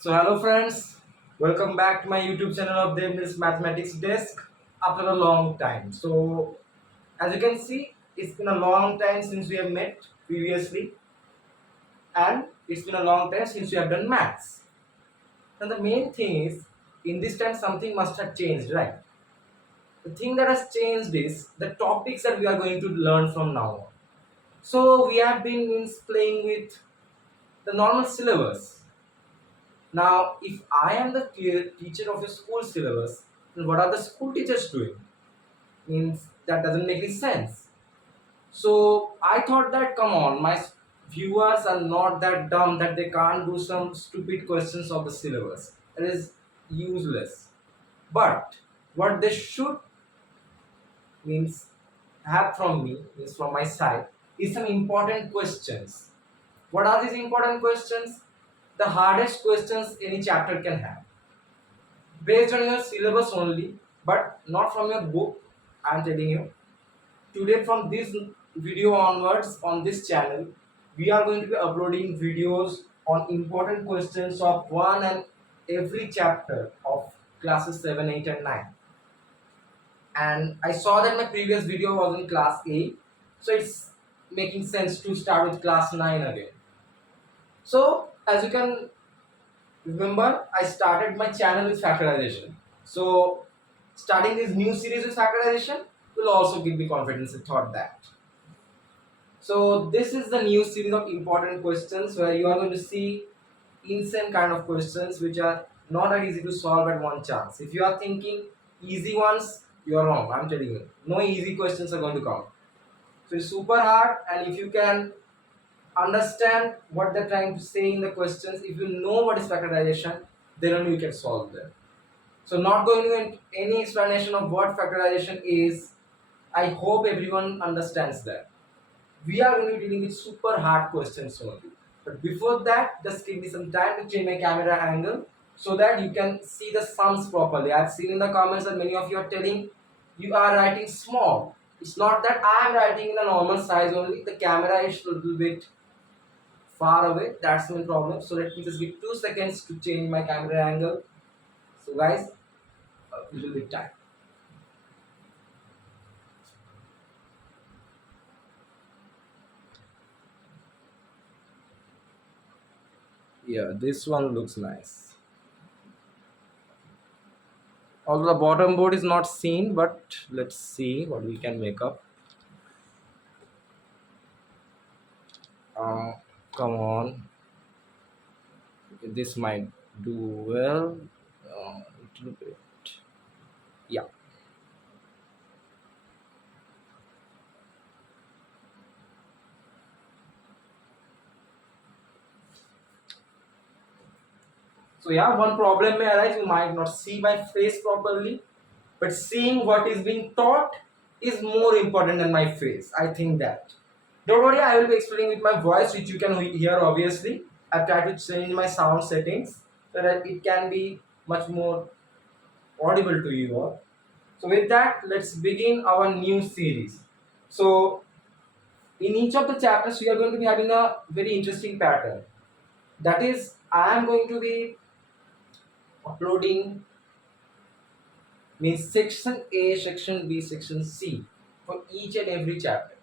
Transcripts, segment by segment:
So hello friends, welcome back to my YouTube channel of Debneel's Mathematics Desk after a long time. So as you can see, it's been a long time since we have met previously, and it's been a long time since we have done maths. And the main thing is, in this time something must have changed, right? The thing that has changed is the topics that we are going to learn from now on. So we have been playing with the normal syllabus. Now, if I am the teacher of the school syllabus, then what are the school teachers doing? Means that doesn't make any sense. So I thought that come on, my viewers are not that dumb that they can't do some stupid questions of the syllabus. It is useless. But what they should means have from me, means from my side, is some important questions. What are these important questions? The hardest questions any chapter can have, based on your syllabus only, but not from your book. I'm telling you, today from this video onwards on this channel, we are going to be uploading videos on important questions of one and every chapter of classes 7, 8 and 9. And I saw that my previous video was in class 8, so it's making sense to start with class 9 again. So as you can remember, I started my channel with factorization. So starting this new series with factorization will also give me confidence and thought that. So this is the new series of important questions where you are going to see insane kind of questions which are not that easy to solve at one chance. If you are thinking easy ones, you are wrong. I'm telling you, no easy questions are going to come. So it's super hard, and if you can understand what they're trying to say in the questions, if you know what is factorization, then only you can solve them. So not going to any explanation of what factorization is. I hope everyone understands that. We are going to be dealing with super hard questions only. But before that, just give me some time to change my camera angle so that you can see the sums properly. I've seen in the comments that many of you are telling you are writing small. It's not that I am writing in a normal size only. The camera is a little bit far away. That's my problem. So let me just give 2 seconds to change my camera angle. So guys, a little bit time. Yeah, this one looks nice. Although the bottom board is not seen, but let's see what we can make up. Uh, Come on, this might do well. A little bit, yeah. So yeah, one problem may arise. You might not see my face properly, but seeing what is being taught is more important than my face. I think that. Don't worry, I will be explaining with my voice, which you can hear obviously. I've tried to change my sound settings so that it can be much more audible to you all. So with that, let's begin our new series. So in each of the chapters, we are going to be having a very interesting pattern. That is, I am going to be uploading means section A, section B, section C for each and every chapter.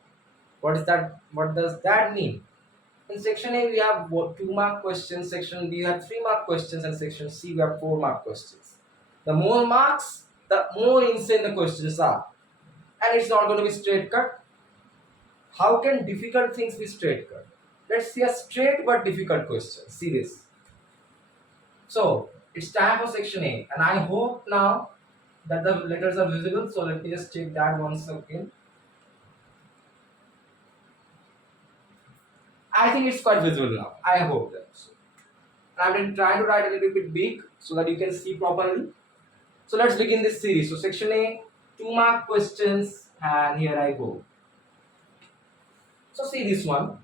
What is that? What does that mean? In section A, we have 2 mark questions, section B, we have 3 mark questions, and section C, we have 4 mark questions. The more marks, the more insane the questions are. And it's not going to be straight cut. How can difficult things be straight cut? Let's see a straight but difficult question. See this. So, it's time for section A, and I hope now that the letters are visible. So, let me just check that once again. I think it's quite visible now. I hope that. So, I'm trying to write a little bit big so that you can see properly. So let's begin this series. So section A, 2 mark questions, and here I go. So see this one.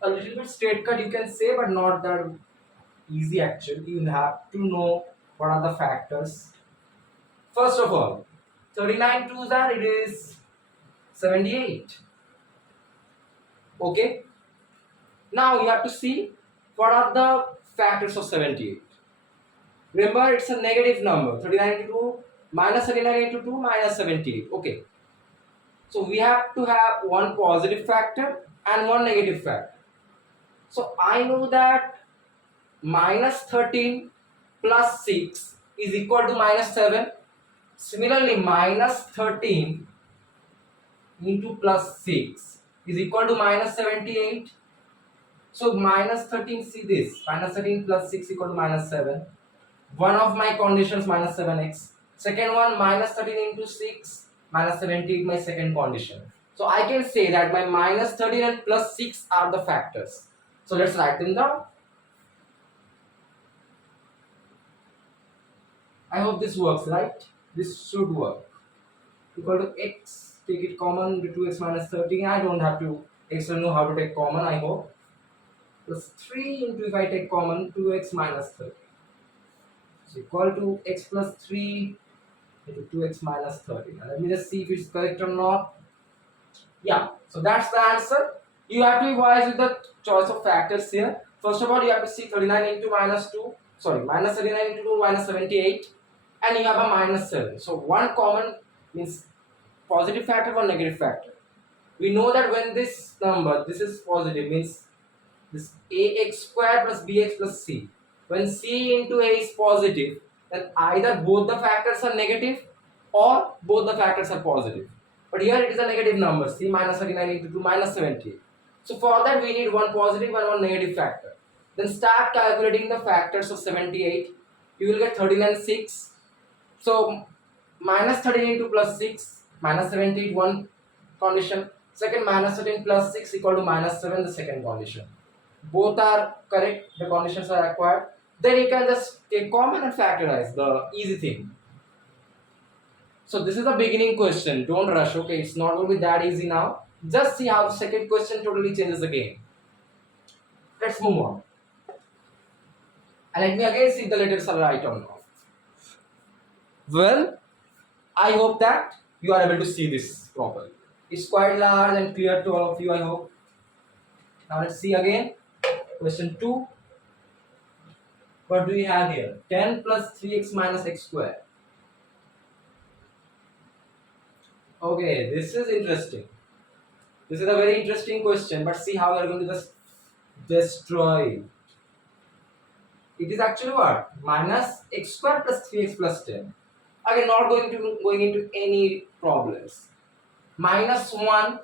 A little bit straight cut you can say, but not that easy actually. You have to know what are the factors. First of all, 39 twos are, it is 78. Okay. Now you have to see what are the factors of 78. Remember, it's a negative number. 39 into 2 minus 39 into 2 minus 78. Okay. So we have to have one positive factor and one negative factor. So I know that minus 13 plus 6 is equal to minus 7. Similarly, minus 13 into plus 6 is equal to minus 78. So minus 13, see this, minus 13 plus 6 equal to minus 7. One of my conditions minus 7x. Second one minus 13 into 6 minus 78, my second condition. So I can say that my minus 13 and plus 6 are the factors. So let's write them down. I hope this works, right? This should work. Equal to x, take it common, 2x minus 13. I don't have to explain know how to take common, I hope. Plus 3 into, if I take common, 2x minus 13. So equal to x plus 3 into 2x minus 13. And let me just see if it's correct or not. Yeah, so that's the answer. You have to be wise with the choice of factors here. First of all, you have to see 39 into minus 2. Sorry, minus 39 into 2 minus 78. And you have a minus 7. So one common means positive factor, one negative factor. We know that when this number, this is positive, means this ax square plus bx plus c. When c into a is positive, then either both the factors are negative or both the factors are positive. But here it is a negative number, c minus 39 into 2 minus 78. So for that we need one positive and one negative factor. Then start calculating the factors of 78. You will get 13 and 6. So minus 13 into plus 6 minus 78, one condition. Second, minus 13 plus 6 equal to minus 7, the second condition. Both are correct, the conditions are required. Then you can just take common and factorize, the easy thing. So this is the beginning question, don't rush, okay? It's not going to be that easy now. Just see how the second question totally changes the game. Let's move on. And let me again see if the letters are right or not. Well, I hope that you are able to see this properly. It's quite large and clear to all of you, I hope. Now let's see again. Question 2. What do we have here? 10 plus 3x minus x square. Okay, this is interesting. This is a very interesting question, but see how we are going to just destroy it. It is actually what? Minus x square plus 3x plus 10. Again, not going into any problems. Minus 1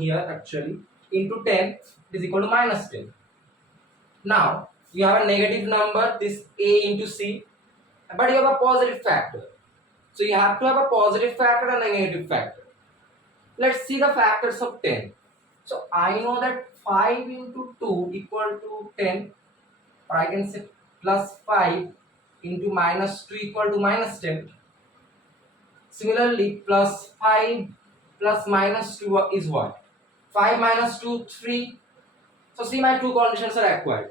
here actually into 10 is equal to minus 10. Now you have a negative number, this a into c, but you have a positive factor. So you have to have a positive factor and a negative factor. Let's see the factors of 10. So I know that 5 into 2 equal to 10, or I can say plus 5 into minus 2 equal to minus 10. Similarly, plus 5 plus minus 2 is what? 5 minus 2, 3. So see, my two conditions are required.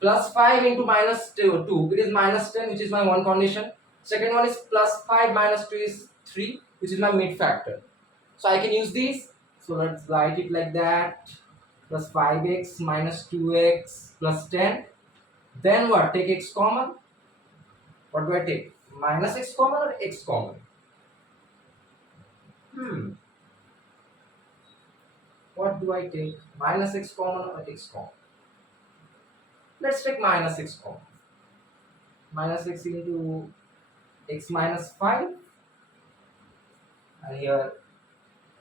Plus 5 into minus 2, it is minus 10, which is my one condition. Second one is plus 5 minus 2 is 3, which is my mid factor. So I can use these. So let's write it like that. Plus 5x minus 2x plus 10. Then what? Take x common. What do I take? Minus x common or x common? What do I take? Minus x common or x common? Let's take minus x common. Minus x into x minus 5. And here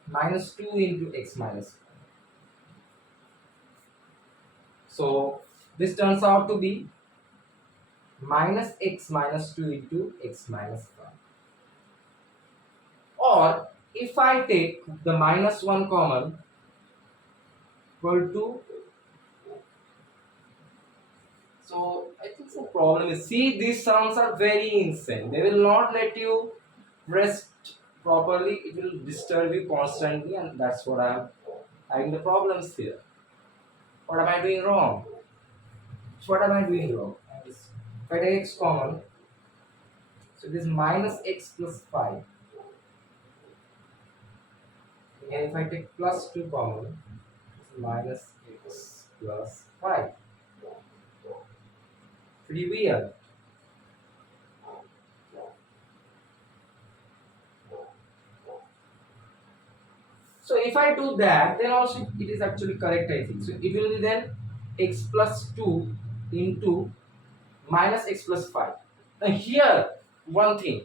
minus 2 into x minus 5. So this turns out to be minus x minus 2 into x minus 5. Or if I take the minus 1 common, equal to, so I think the problem is, see, these sums are very insane. They will not let you rest properly. It will disturb you constantly, and that's what I am having the problems here. What am I doing wrong? What am I doing wrong? If I take x common, so it is minus x plus 5. And if I take plus 2 common, it's minus x plus 5. Pretty weird. So if I do that, then also it is actually correct, I think. So it will be then x plus 2 into minus x plus 5. Now here, one thing.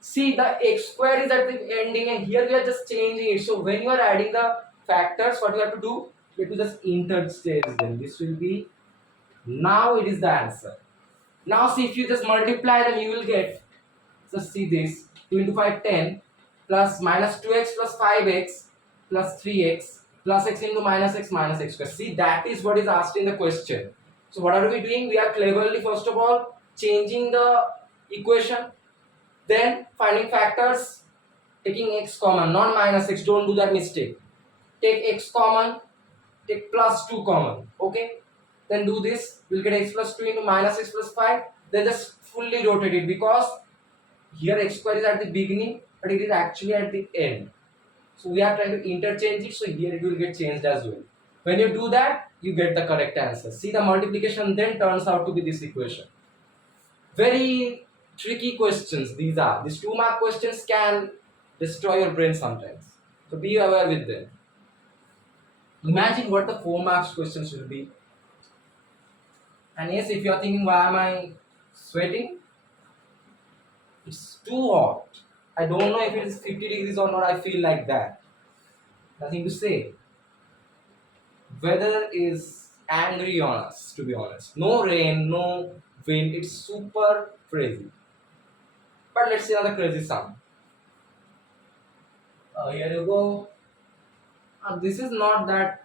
See, the x square is at the ending and here we are just changing it. So when you are adding the factors, what you have to do? You have to just interchange them. This will be, now it is the answer. Now see, if you just multiply them, you will get, just see this, 2 into 5, 10, plus minus 2x plus 5x plus 3x plus x into minus x square. See, that is what is asked in the question. So what are we doing? We are cleverly, first of all, changing the equation, then finding factors, taking x common, not minus x, don't do that mistake. Take x common, take plus 2 common, okay? Then do this, we'll get x plus 2 into minus x plus 5, then just fully rotate it because here x square is at the beginning, but it is actually at the end. So we are trying to interchange it, so here it will get changed as well. When you do that, you get the correct answer. See, the multiplication then turns out to be this equation. Very tricky questions these are. These 2-mark questions can destroy your brain sometimes. So be aware with them. Imagine what the 4 marks questions will be. And yes, if you are thinking, why am I sweating? It's too hot. I don't know if it is 50 degrees or not. I feel like that. Nothing to say. Weather is angry on us, to be honest. No rain, no wind. It's super crazy. But let's see another crazy sum. Here you go. This is not that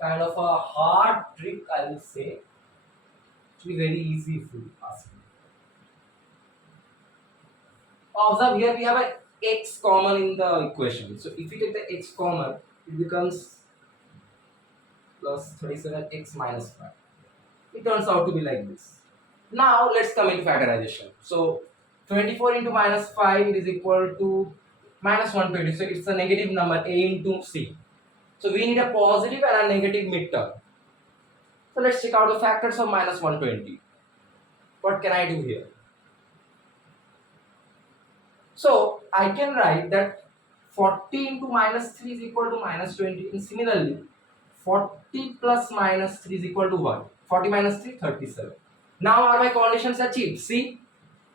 kind of a hard trick, I will say. It will be very easy if you ask me. Observe, here we have an x common in the equation. So if you take the x common, it becomes plus 37x minus 5. It turns out to be like this. Now let's come into factorization. So 24 into minus 5 is equal to minus 120. So it's a negative number, a into c. So we need a positive and a negative midterm. So let's check out the factors of minus 120. What can I do here? So I can write that 40 into minus 3 is equal to minus 20. And similarly, 40 plus minus 3 is equal to 1. 40 minus 3, 37. Now are my conditions achieved? See,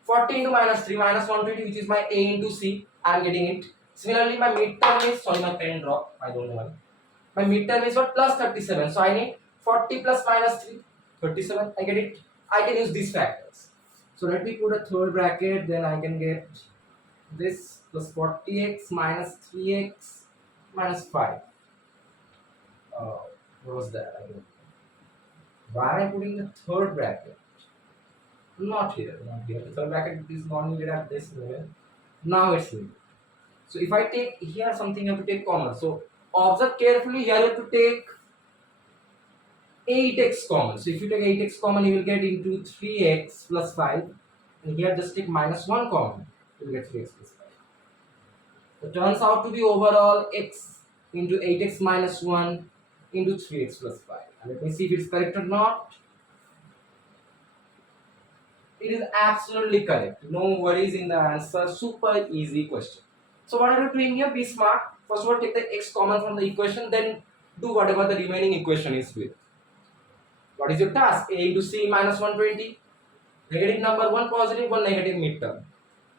40 into minus 3 minus 120, which is my a into c. I am getting it. Similarly, my midterm is, sorry, my pen dropped. I don't know why. My midterm is what? Plus 37. So I need 40 plus minus 3, 37. I get it. I can use these factors. So let me put a third bracket. Then I can get this plus 40x minus 3x minus 5. What was that? I don't know. Why am I putting the third bracket? Not here, not here. The third bracket is not needed at this level. Now it's needed. So if I take here something, you have to take common. So observe carefully, here you have to take 8x common. So if you take 8x common, you will get into 3x plus 5. And here just take minus 1 common. You will get 3x plus 5. So it turns out to be overall x into 8x minus 1 into 3x plus 5. And let me see if it's correct or not. It is absolutely correct. No worries in the answer. Super easy question. So what are you doing here? Be smart. First of all, take the x common from the equation, then do whatever the remaining equation is with. What is your task? A into c minus 120. Negative number, one positive, one negative midterm.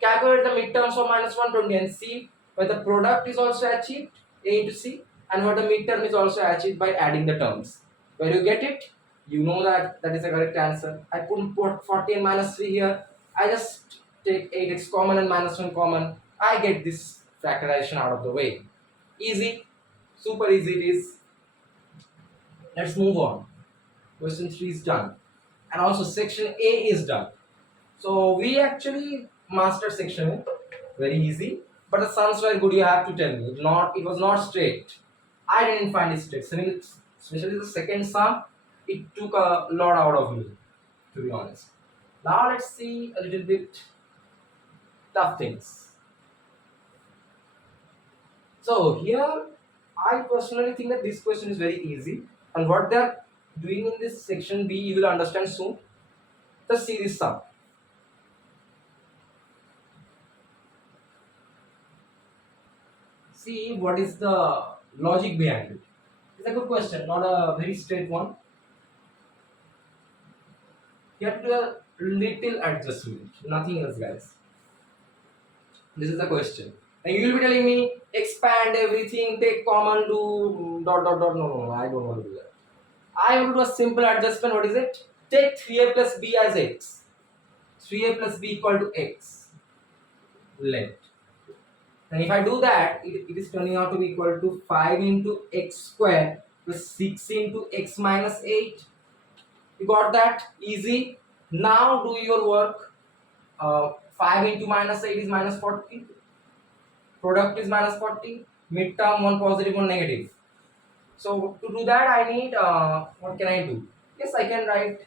Calculate the midterms of minus 120 and see whether the product is also achieved, a into c, and what the midterm is also achieved by adding the terms. Where you get it, you know that that is the correct answer. I put 40 and minus 3 here. I just take 8x common and minus 1 common. I get this factorization out of the way. Easy, super easy it is. Let's move on. Question 3 is done. And also section A is done. So we actually mastered section A. Very easy. But the sums were good, you have to tell me. It was not straight. I didn't find it straight. Especially the second sum, it took a lot out of me, to be honest. Now let's see a little bit tough things. So here, I personally think that this question is very easy. And what they're doing in this section B, you will understand soon. Let's see this sum. See what is the logic behind it. It's a good question, not a very straight one. You have to do a little adjustment, nothing else, guys. This is the question. And you will be telling me expand everything, take common, do dot dot dot. No, I don't want to do that. I want to do a simple adjustment. What is it? Take 3a plus b as x. 3a plus b equal to x. Let. And if I do that, it is turning out to be equal to 5 into x square plus 6 into x minus 8. You got that? Easy. Now do your work. 5 into minus 8 is minus 40. Product is minus 40. Midterm, one positive, one negative. So to do that, I need, what can I do? Yes, I can write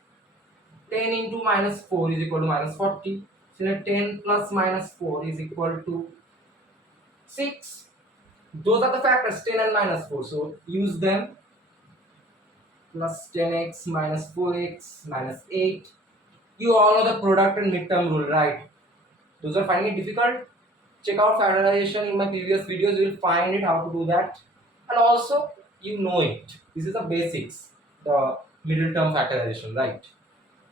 10 into minus 4 is equal to minus 40. So 10 plus minus 4 is equal to 6. Those are the factors, 10 and minus 4. So use them. Plus 10x minus 4x minus 8. You all know the product and midterm rule, right? Those are finding it difficult. Check out factorization in my previous videos. You will find it how to do that. And also, you know it. This is the basics, the middle term factorization, right?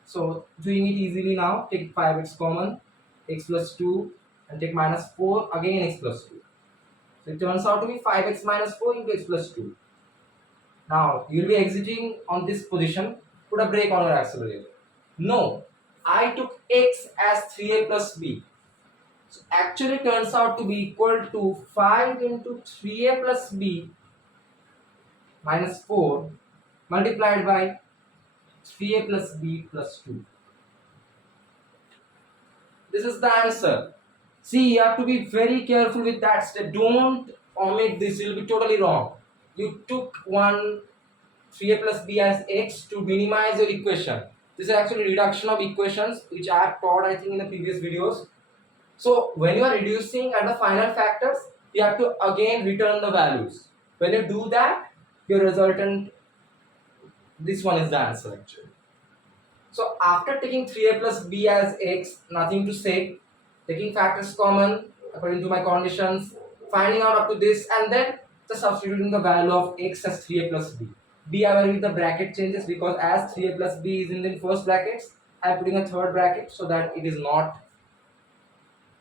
So doing it easily now, take 5x common, x plus 2, and take minus 4, again x plus 2. So it turns out to be 5x minus 4 into x plus 2. Now you will be exiting on this position, put a brake on your accelerator. No, I took x as 3a plus b. So actually turns out to be equal to 5 into 3a plus b minus 4 multiplied by 3a plus b plus 2. This is the answer. See, you have to be very careful with that step. Don't omit this, it will be totally wrong. You took one 3a plus b as x to minimize your equation. This is actually reduction of equations, which I have taught, I think, in the previous videos. So when you are reducing at the final factors, you have to again return the values. When you do that, your resultant, this one is the answer actually. So after taking 3a plus b as x, nothing to say, taking factors common according to my conditions, finding out up to this, and then just substituting the value of x as 3a plus b. Be aware with the bracket changes, because as 3a plus b is in the first brackets, I am putting a third bracket so that it is not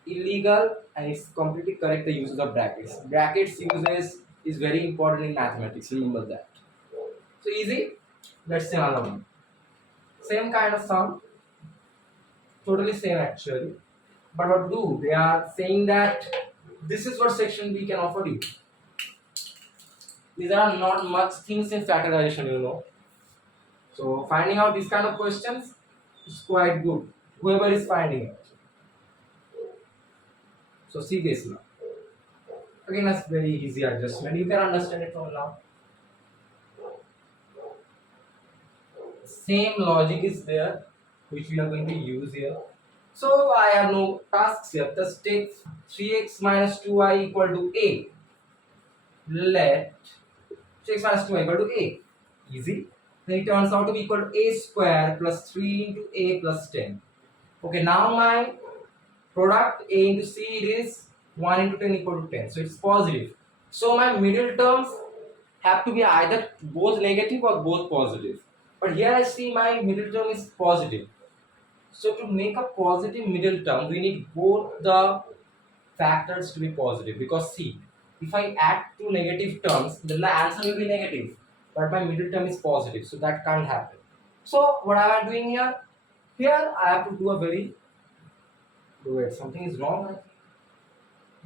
illegal and it's completely correct, the uses of brackets. Brackets uses is very important in mathematics, remember that. So easy. Let's see another one. Same kind of sum, totally same actually, but what do they are saying that this is what section B can offer you. These are not much things in factorization, you know. So finding out these kind of questions is quite good, whoever is finding it. So see this now. Again, that's very easy adjustment. You can understand it from now. Same logic is there, which we are going to use here. So I have no tasks here. Just take 3x minus 2y equal to a. Let 3x minus 2y equal to a. Easy. Then it turns out to be equal to a square plus 3 into a plus 10. Okay, now my product a into c is 1 into 10 equal to 10. So it's positive. So my middle terms have to be either both negative or both positive. But here I see my middle term is positive. So to make a positive middle term, we need both the factors to be positive. Because see, if I add two negative terms, then the answer will be negative. But my middle term is positive, so that can't happen. So what am I doing here? Here I have to do a very... Wait, something is wrong, I think.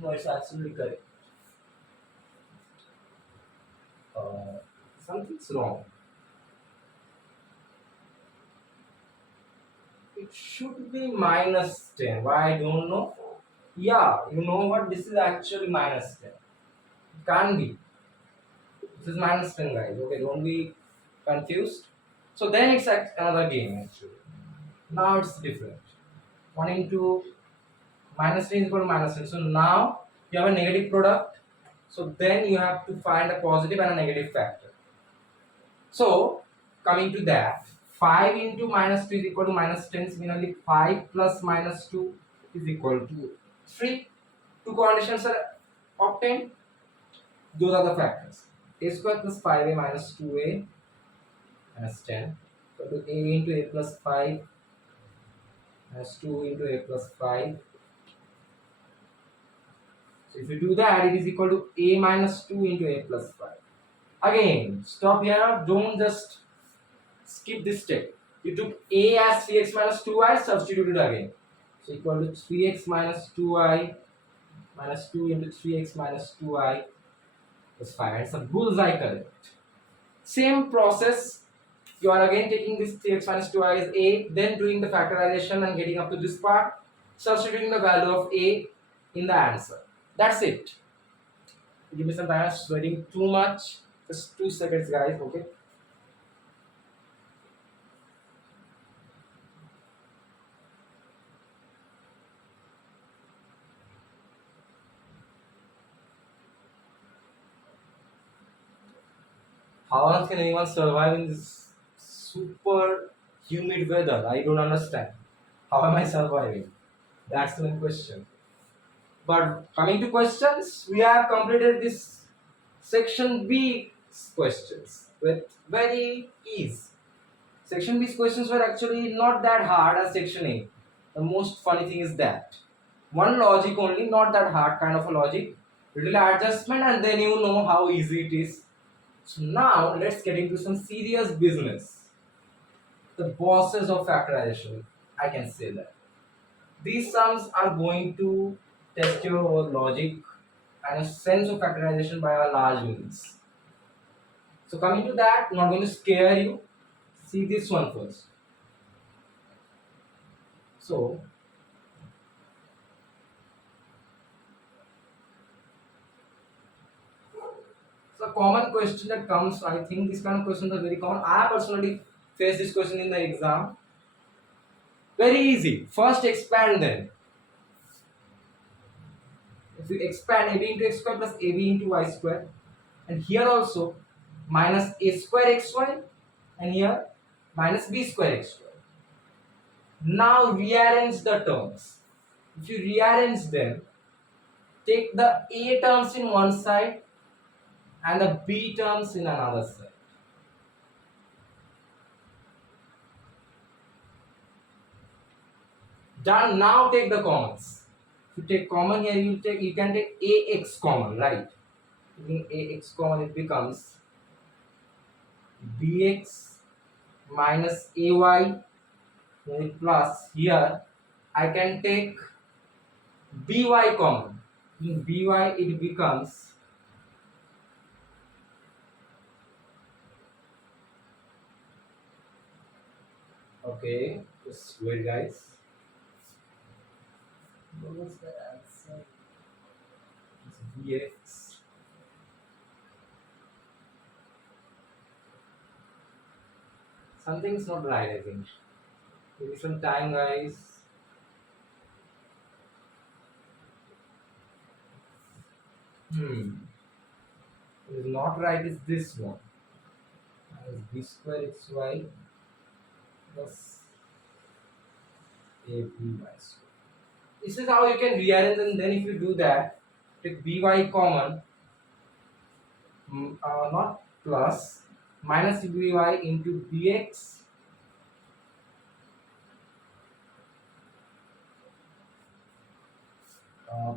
No, it's absolutely correct. Something's wrong. It should be minus 10. Why, I don't know. Yeah, you know what? This is actually minus 10. It can't be. This is minus 10, guys. Okay, don't be confused. So then it's another game actually. Now it's different. 1 into minus 10 is equal to minus 10. So now you have a negative product. So then you have to find a positive and a negative factor. So coming to that, 5 into minus 2 is equal to minus 10. Similarly, 5 plus minus 2 is equal to 3. Two conditions are obtained. Those are the factors. A square plus 5a minus 2a minus 10. So to a into a plus 5 minus 2 into a plus 5. So if you do that, it is equal to a minus 2 into a plus 5. Again, stop here. Don't just skip this step. You took a as 3x minus 2i, substituted again. So equal to 3x minus 2i minus 2 into 3x minus 2i plus 5. It's a bullseye correct. Same process. You are again taking this 3x minus 2i as a, then doing the factorization and getting up to this part, substituting the value of a in the answer. That's it. Give me some time. I'm sweating too much. Just 2 seconds, guys. Okay. How else can anyone survive in this super humid weather? I don't understand. How am I surviving? That's the main question. But coming to questions, we have completed this section B questions with very ease. Section B's questions were actually not that hard as section A. The most funny thing is that one logic only, not that hard kind of a logic. Little adjustment and then you know how easy it is. So now let's get into some serious business. The bosses of factorization, I can say that. These sums are going to test your logic and a sense of factorization by our large units. So coming to that, I'm not going to scare you. See this one first. So a common question that comes, I think these kind of questions are very common. I personally face this question in the exam. Very easy. First expand then. If you expand ab into x square plus ab into y square, and here also minus a square xy, and here minus b square xy. Now rearrange the terms. If you rearrange them, take the a terms in one side and the b terms in another side. Done. Now take the commons. If you take common here, you can take ax common, right? Taking ax common, it becomes bx minus ay plus here I can take by common. In by it becomes okay. Just wait, guys. What was the answer? It's bx. Something's not right, I think. Give me some time, guys. What is not right is this one. Is b square xy plus ab y square. This is how you can rearrange, and then if you do that, take by common, not plus, minus by into bx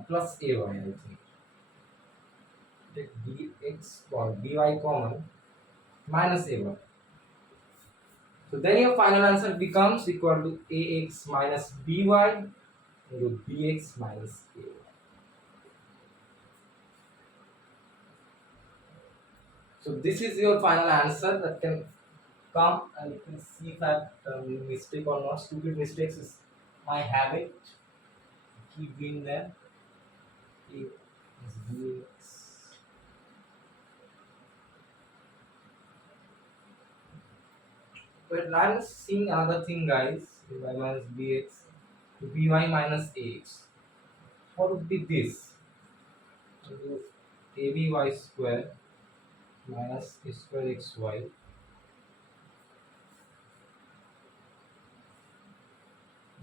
plus ay, I think. Take bx or by common minus ay. So then your final answer becomes equal to ax minus by into bx minus ay. So this is your final answer that can come, and you can see if I have mistake or not. Stupid mistakes is my habit. Keep doing them. But I'm seeing another thing, guys. Y minus bx to by minus ax. What would be this? Aby square minus a square xy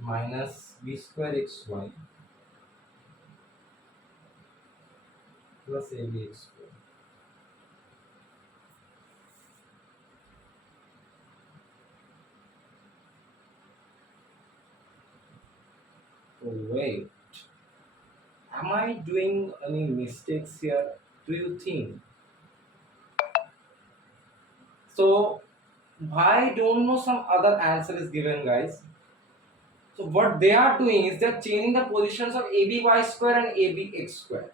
minus b square xy plus ab x square. Oh, wait, am I doing any mistakes here? Do you think? So why don't know some other answer is given, guys? So what they are doing is they're changing the positions of aby square and abx square.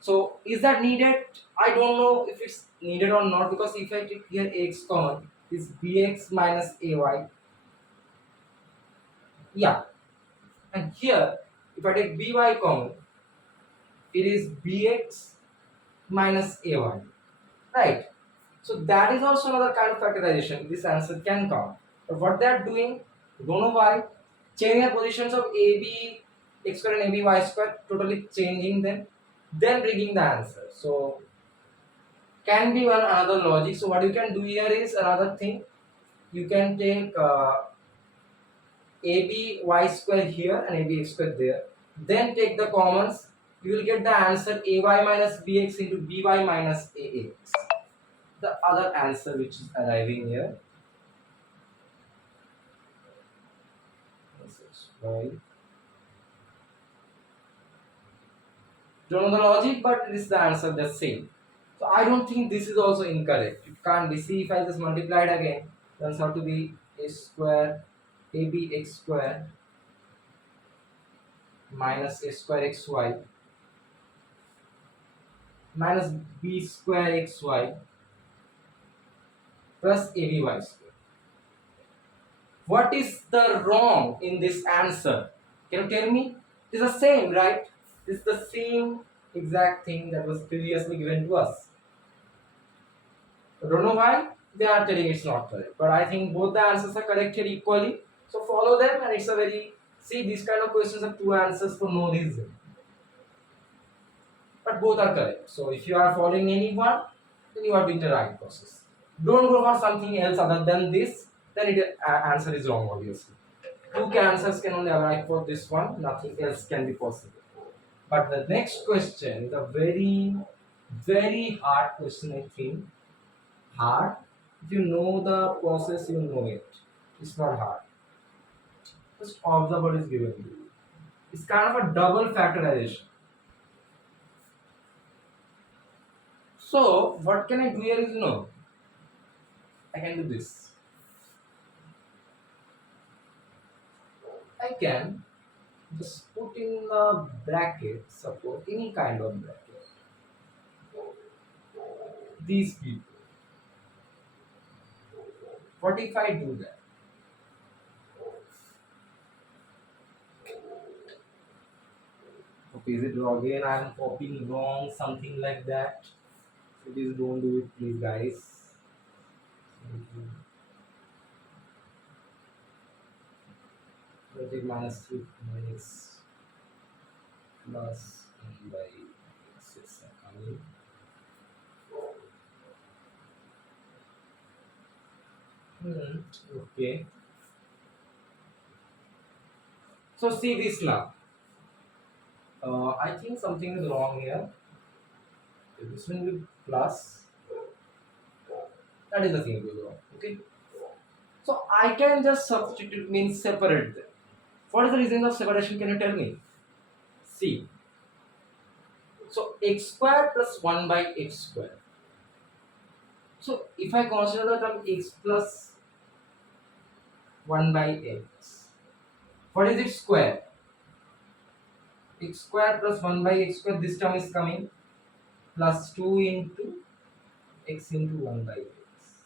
So is that needed? I don't know if it's needed or not, because if I take here x common, is bx minus ay. Yeah, and here if I take by common, it is bx minus ay. Right. So that is also another kind of factorization. This answer can come. But what they are doing, don't know why, changing the positions of AB x square and AB y square, totally changing them, then bringing the answer. So can be one another logic. So what you can do here is another thing. You can take AB y square here and AB x square there. Then take the commons. You will get the answer AY minus BX into BY minus AX. The other answer which is arriving here. Right. Don't know the logic, but it is the answer the same. So I don't think this is also incorrect. It can't be. See, if I just multiply it again, turns out to be a square abx square minus a square xy minus b square xy plus aby square. What is the wrong in this answer? Can you tell me? It is the same, right? It's the same exact thing that was previously given to us. I don't know why they are telling it's not correct, but I think both the answers are correct here equally. So follow them, and it's a very, see, these kind of questions have two answers for no reason, but both are correct. So if you are following any one, then you are doing the right process. Don't go for something else other than this, then it answer is wrong, obviously. Two answers can only arrive for this one, nothing else can be possible. But the next question is a very, very hard question, I think. Hard. If you know the process, you know it. It's not hard. Just observe what is given to you. It's kind of a double factorization. So what can I do here is, no, I can do this. I can just put in the bracket, suppose any kind of bracket, these people. What if I do that? Okay, is it wrong? Again, I am copying wrong, something like that. So please don't do it, please, guys. I'll take minus 3 minus plus n by x is coming. Okay. So see this now. I think something is wrong here. This will be plus. That is the thing goes wrong. Okay. So I can just substitute, means separate them. What is the reason of separation? Can you tell me? See. So x square plus 1 by x square. So if I consider the term x plus 1 by x, what is its square? X square plus 1 by x square, this term is coming, plus 2 into x into 1 by x.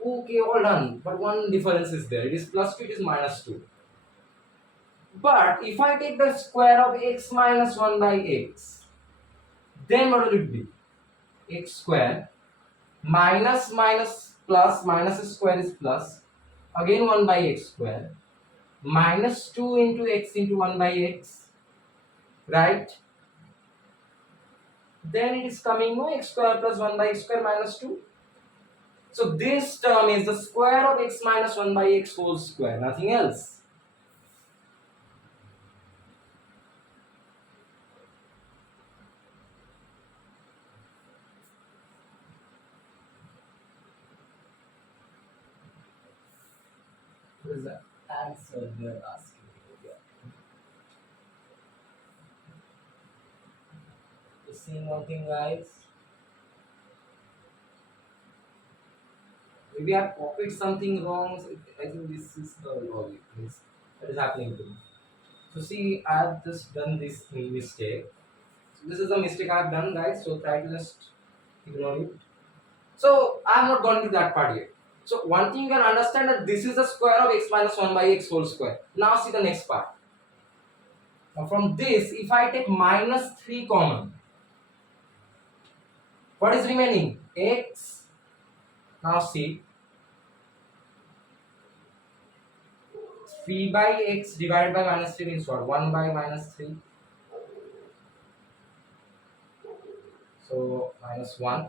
Okay, all done. But one difference is there. It is plus 2, it is minus 2. But if I take the square of x minus 1 by x, then what will it be? X square minus minus plus, minus square is plus, again 1 by x square, minus 2 into x into 1 by x, right? Then it is coming, no, x square plus 1 by x square minus 2. So this term is the square of x minus 1 by x whole square, nothing else. What is the answer they're asking me here? You see nothing, guys? Maybe I copied something wrong. So I think this is the logic that is happening to me. So see, I've just done this mistake. So this is a mistake I've done, guys. So try to just ignore it. So I'm not going to that part yet. So one thing you can understand that this is the square of x minus 1 by x whole square. Now see the next part. Now from this, if I take minus 3 common, what is remaining? X. Now see, 3 by x divided by minus 3 means what? 1 by minus 3. So minus 1.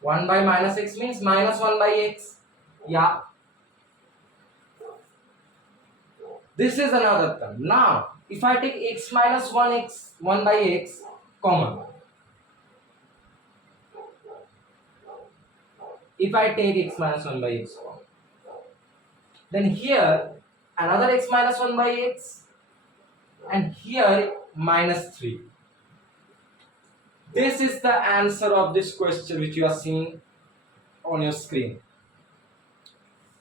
1 by minus x means minus 1 by x. Yeah. This is another term. Now, if I take x minus 1 by x common, if I take x minus 1 by x common, then here another x minus 1 by x and here minus 3. This is the answer of this question which you are seeing on your screen.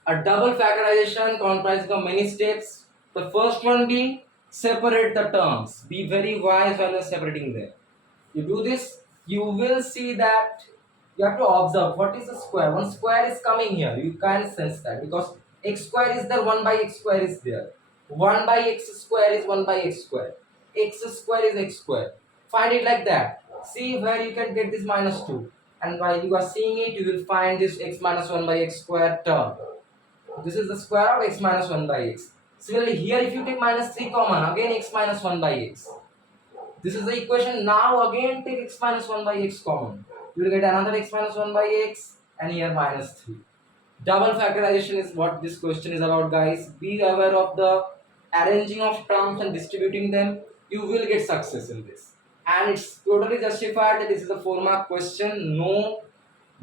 A double factorization comprises of many steps. The first one being separate the terms. Be very wise while you are separating them. You do this, you will see that you have to observe what is the square. One square is coming here. You can't sense that because x square is there, 1 by x square is there. 1 by x square is 1 by x square. X square is x square. Find it like that. See where you can get this minus 2. And while you are seeing it, you will find this x minus 1 by x square term. This is the square of x minus 1 by x. Similarly, here if you take minus 3 common, again x minus 1 by x. This is the equation. Now again take x minus 1 by x common. You will get another x minus 1 by x and here minus 3. Double factorization is what this question is about, guys. Be aware of the arranging of terms and distributing them. You will get success in this. And it's totally justified that this is a 4-mark question. No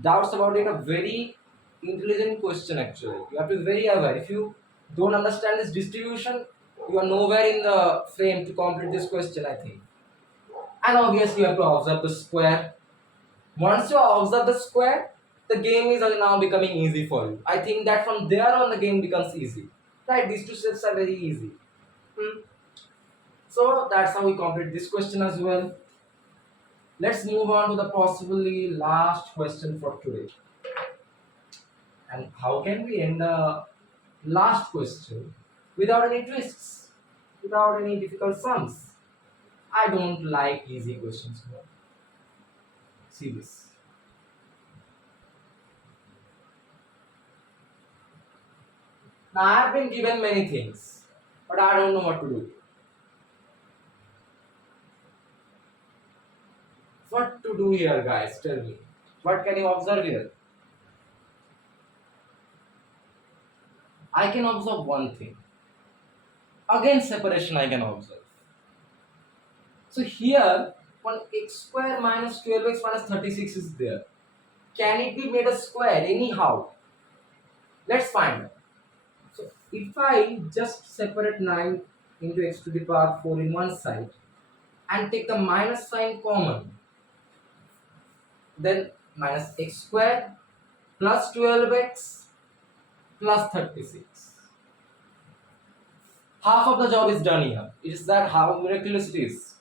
doubts about it. A very intelligent question actually. You have to be very aware. If you don't understand this distribution, you are nowhere in the frame to complete this question, I think. And obviously you have to observe the square. Once you observe the square, the game is now becoming easy for you. I think that from there on the game becomes easy. Right, these two steps are very easy. So that's how we complete this question as well. Let's move on to the possibly last question for today. And how can we end the last question without any twists, without any difficult sums? I don't like easy questions more. See this. Now I have been given many things, but I don't know what to do. What to do here, guys? Tell me. What can you observe here? I can observe one thing. Again, separation I can observe. So here, one x square minus 12x minus 36 is there. Can it be made a square anyhow? Let's find out. So if I just separate 9 into x to the power 4 in one side and take the minus sign common, then minus x square plus 12x plus 36. Half of the job is done here. It is that how miraculous it is.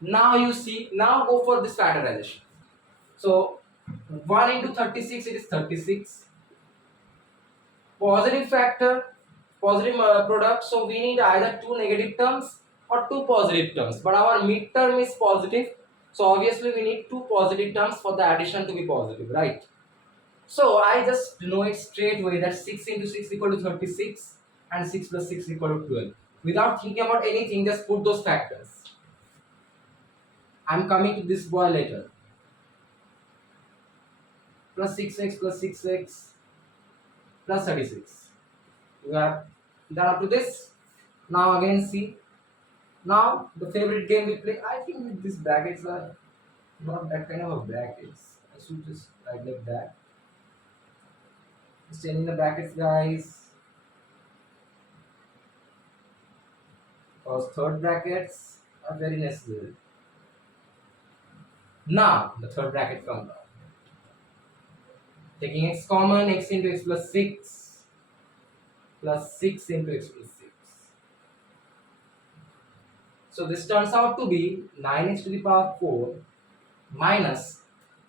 Now you see, now go for this factorization. So 1 into 36, it is 36. Positive factor, positive product, so we need either 2 negative terms or 2 positive terms. But our midterm is positive, so obviously we need 2 positive terms for the addition to be positive, right? So I just know it straight away that 6 into 6 equal to 36 and 6 plus 6 equal to 12. Without thinking about anything, just put those factors. I'm coming to this boy later. Plus 6x plus 6x plus 36. We are done up to this. Now again see. Now the favorite game we play. I think with these brackets are not that kind of a brackets. I should just write like that. Just changing the brackets, guys. because third brackets are very necessary. Now the third bracket comes out. Taking x common, x into x plus 6 plus 6 into x plus 6. So this turns out to be 9x to the power 4 minus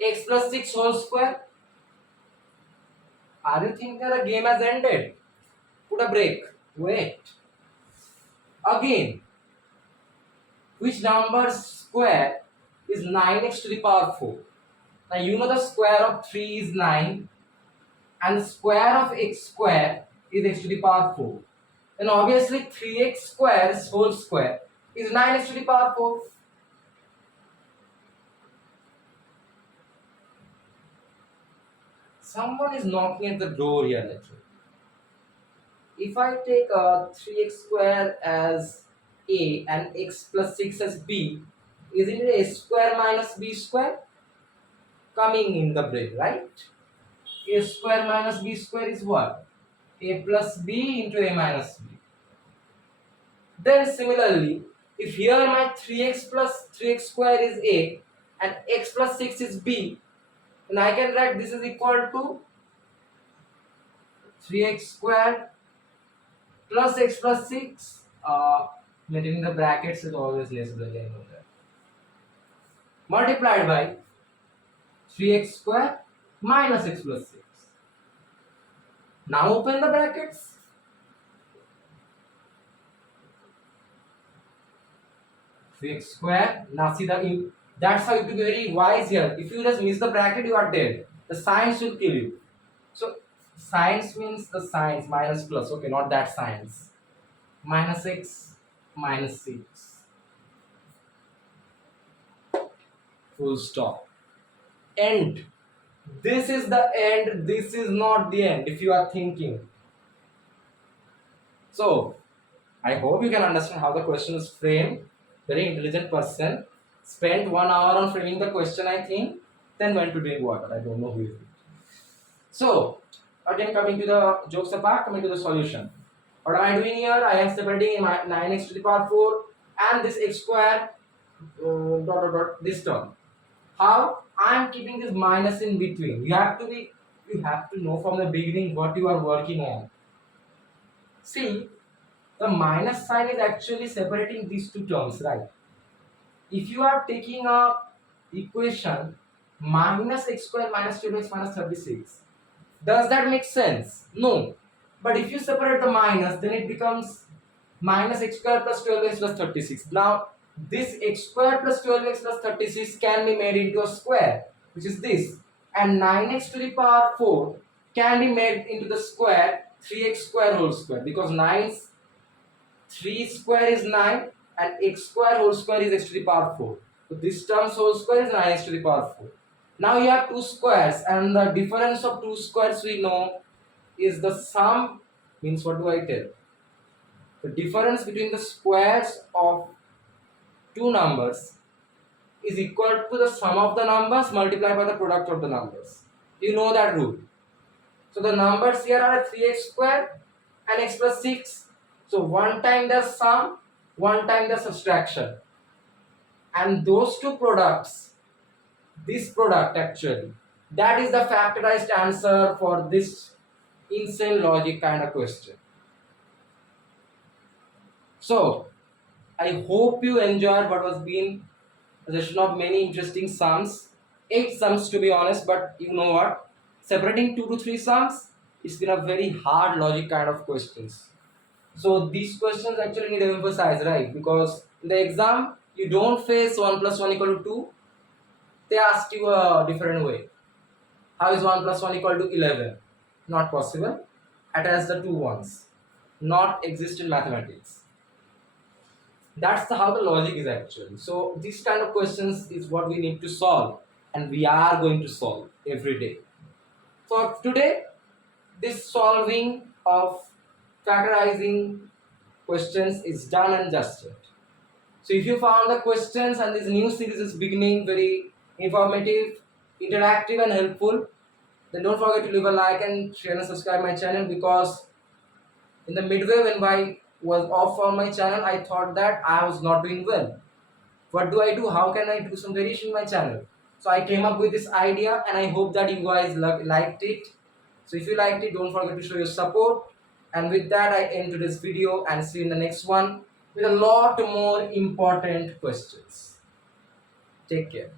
x plus 6 whole square. Are you thinking the game has ended? Put a break. Wait. Again, which number square is 9x to the power 4? Now you know the square of 3 is 9 and the square of x square is x to the power 4. Then obviously 3x square whole square is 9x to the power 4. Someone is knocking at the door here, literally. If I take 3x square as a and x plus 6 as b, isn't it a square minus b square? Coming in the brain, right? A square minus b square is what? A plus b into a minus b. Then similarly, if here my 3x plus 3x square is a and x plus 6 is b, then I can write this is equal to 3x square plus x plus 6. Maintaining the brackets is always necessary, I know that. Multiplied by 3x square minus x plus 6. Now open the brackets. 3x square. Now see that's how you have to be very wise here. If you just miss the bracket, you are dead. The signs will kill you. So signs means the signs minus plus. Okay, not that signs. Minus x minus 6. Full stop. End. This is the end. This is not the end. If you are thinking. So I hope you can understand how the question is framed. Very intelligent person. Spent 1 hour on framing the question, I think. Then went to drink water. I don't know who is it. So, again coming to the jokes apart, coming to the solution. What am I doing here? I am separating 9x to the power 4 and this x square this term. How? I am keeping this minus in between. You have to know from the beginning what you are working on. See, the minus sign is actually separating these two terms, right? If you are taking a equation minus x square minus 12x minus 36, does that make sense? No. But if you separate the minus, then it becomes minus x square plus 12x plus 36. Now, this x square plus 12x plus 36 can be made into a square, which is this. And 9x to the power 4 can be made into the square 3x square whole square, because 3 square is 9 and x square whole square is x to the power 4. So this term's whole square is 9x to the power 4. Now you have two squares and the difference of two squares we know is the sum, means what do I tell? The difference between the squares of two numbers is equal to the sum of the numbers multiplied by the product of the numbers. You know that rule. So the numbers here are 3x square and x plus 6. So one time the sum, one time the subtraction. And those two products, this product actually, that is the factorized answer for this insane logic kind of question. So I hope you enjoyed what was being a session of many interesting sums. 8 sums to be honest, but you know what? Separating 2 to 3 sums, it's been a very hard logic kind of questions. So these questions actually need to emphasize, right? Because in the exam, you don't face 1 plus 1 equal to 2. They ask you a different way. How is 1 plus 1 equal to 11? Not possible. Attach the two ones. Not exist in mathematics. That's how the logic is actually. So these kind of questions is what we need to solve, and we are going to solve every day. So today, this solving of factorizing questions is done and dusted. So if you found the questions and this new series is beginning very informative, interactive and helpful, then don't forget to leave a like and share and subscribe my channel, because in the midway when was off on my channel, I thought that I was not doing well. What do I do? How can I do some variation in my channel? So I came up with this idea, and I hope that you guys liked it. So if you liked it, don't forget to show your support. And with that, I end today's video and see you in the next one with a lot more important questions. Take care.